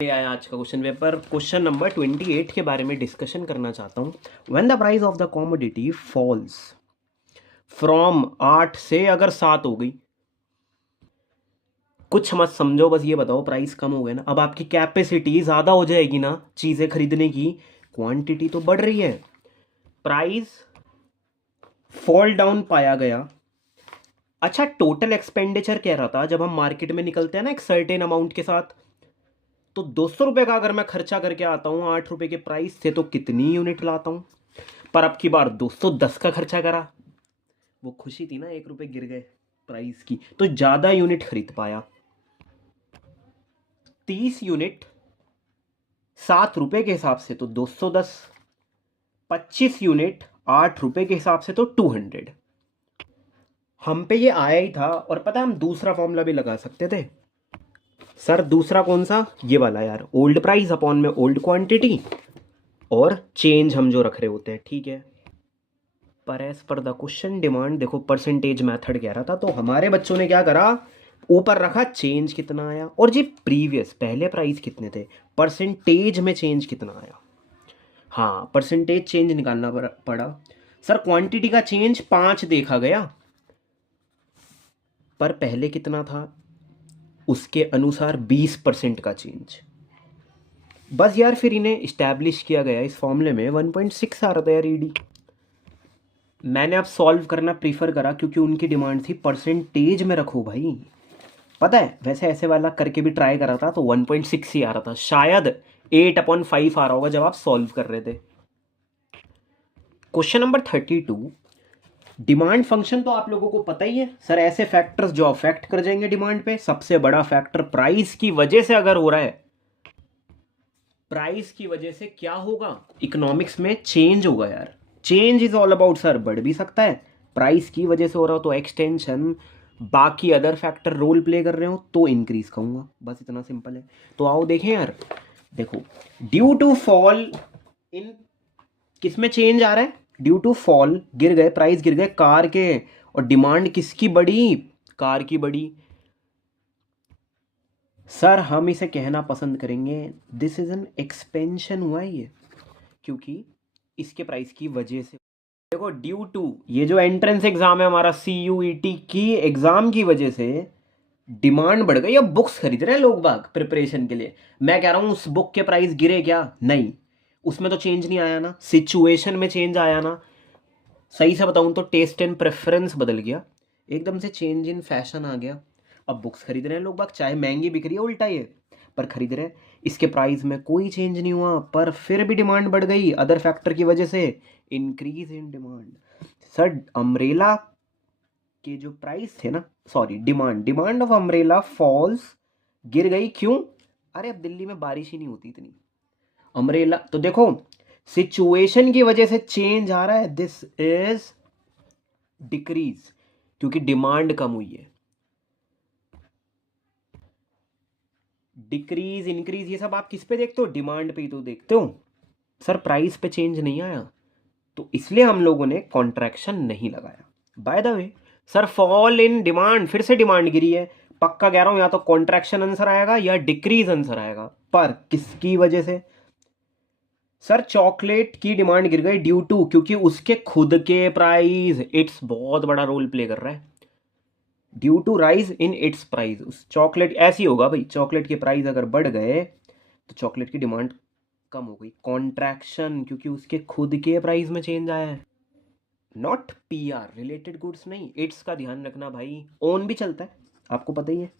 ये आया आज का क्वेश्चन पेपर। क्वेश्चन नंबर 28 के बारे में डिस्कशन करना चाहता हूँ। When the price of the commodity falls from 8 से अगर 7 हो गई, कुछ मत समझो, बस ये बताओ प्राइस कम हो गया ना, अब आपकी कैपेसिटी ज़्यादा हो जाएगी ना चीज़ें खरीदने की, क्वांटिटी तो बढ़ रही है, प्राइस फॉल डाउन पाया गया। अच्छा, टोटल एक्सपेंडिचर कह रहा था, जब हम मार्केट में निकलते हैं ना एक सर्टेन अमाउंट के साथ, तो 200 रुपये का अगर मैं खर्चा करके आता हूँ 8 रुपये के प्राइस से, तो कितनी यूनिट लाता हूँ। पर अब की बार 210 का खर्चा करा, वो खुशी थी ना, 1 रुपये गिर गए प्राइस की, तो ज़्यादा यूनिट खरीद पाया। 30 यूनिट 7 रुपये के हिसाब से तो 210, 25 यूनिट 8 रुपये के हिसाब से तो 200। हम पे ये आया ही था, और पता है हम दूसरा फॉर्मूला भी लगा सकते थे सर। दूसरा कौन सा? ये वाला यार, ओल्ड प्राइस अपॉन में ओल्ड क्वांटिटी और चेंज हम जो रख रहे होते हैं, ठीक है। पर as per the question demand, देखो परसेंटेज मेथड कह रहा था, तो हमारे बच्चों ने क्या करा, ऊपर रखा चेंज कितना आया, और जी प्रीवियस पहले प्राइस कितने थे, परसेंटेज में चेंज कितना आया। हाँ, परसेंटेज चेंज निकालना पड़ा। सर क्वांटिटी का चेंज 5 देखा गया, पर पहले कितना था, उसके अनुसार 20% का चेंज। बस यार, फिर इन्हें इस्टेब्लिश किया गया इस फॉर्मूले में 1.6 आ रहा था यार ईडी। मैंने अब सॉल्व करना प्रीफर करा, क्योंकि उनकी डिमांड थी परसेंटेज में रखो भाई। पता है, वैसे ऐसे वाला करके भी ट्राई करा था तो 1.6 ही आ रहा था, शायद 8/5 आ रहा होगा जब आप सॉल्व कर रहे थे। क्वेश्चन नंबर 32, डिमांड फंक्शन तो आप लोगों को पता ही है सर, ऐसे फैक्टर्स जो अफेक्ट कर जाएंगे डिमांड पे। सबसे बड़ा फैक्टर प्राइस की वजह से अगर हो रहा है, प्राइस की वजह से क्या होगा, इकोनॉमिक्स में चेंज होगा यार। Change is all about sir, बढ़ भी सकता है, प्राइस की वजह से हो रहा हो तो एक्सटेंशन, बाकी अदर फैक्टर रोल प्ले कर रहे हो तो इंक्रीज कहूंगा, बस इतना सिंपल है। तो आओ देखें यार, देखो ड्यू टू फॉल इन, किस में चेंज आ रहा है, ड्यू टू फॉल, गिर गए प्राइस, गिर गए कार के, और डिमांड किसकी बढ़ी, कार की बढ़ी। सर हम इसे कहना पसंद करेंगे दिस इज एन एक्सपेंशन हुआ है ये, क्योंकि इसके प्राइस की वजह से। देखो ड्यू टू, ये जो एंट्रेंस एग्जाम है हमारा CUET की एग्जाम की वजह से डिमांड बढ़ गई। अब बुक्स खरीद रहे हैं लोग बाग प्रिपरेशन के लिए, मैं कह रहा हूँ उस बुक के प्राइस गिरे क्या? नहीं, उसमें तो चेंज नहीं आया ना, सिचुएशन में चेंज आया ना। सही से बताऊँ तो टेस्ट एंड प्रेफरेंस बदल गया, एकदम से चेंज इन फैशन आ गया। अब बुक्स खरीद रहे हैं लोग बाग, चाहे महंगी बिक रही है, उल्टा ये, पर खरीद रहे हैं। इसके प्राइस में कोई चेंज नहीं हुआ, पर फिर भी डिमांड बढ़ गई अदर फैक्टर की वजह से, increase in demand. Sir umbrella के जो प्राइस थे ना, sorry demand of umbrella falls, गिर गई, क्यों? अरे अब दिल्ली में बारिश ही नहीं होती इतनी, अम्ब्रेला तो देखो सिचुएशन की वजह से चेंज आ रहा है, दिस इज डिक्रीज, क्योंकि डिमांड कम हुई है। डिक्रीज इंक्रीज ये सब आप किस पे देखते हो, डिमांड पे ही तो देखते हो सर, प्राइस पे चेंज नहीं आया, तो इसलिए हम लोगों ने कॉन्ट्रैक्शन नहीं लगाया। By the way sir, fall in demand, फिर से डिमांड गिरी है, पक्का कह रहा हूं, या तो कॉन्ट्रैक्शन आंसर आएगा या डिक्रीज आंसर आएगा, पर किसकी वजह से? सर चॉकलेट की डिमांड गिर गई ड्यू टू, क्योंकि उसके खुद के प्राइस, इट्स बहुत बड़ा रोल प्ले कर रहा है, due to rise in its price. उस चॉकलेट ऐसी होगा भाई, चॉकलेट के प्राइस अगर बढ़ गए तो चॉकलेट की डिमांड कम हो गई, कॉन्ट्रैक्शन, क्योंकि उसके खुद के प्राइस में चेंज आया है। नॉट PR रिलेटेड गुड्स नहीं, इट्स का ध्यान रखना भाई, ओन भी चलता है, आपको पता ही है।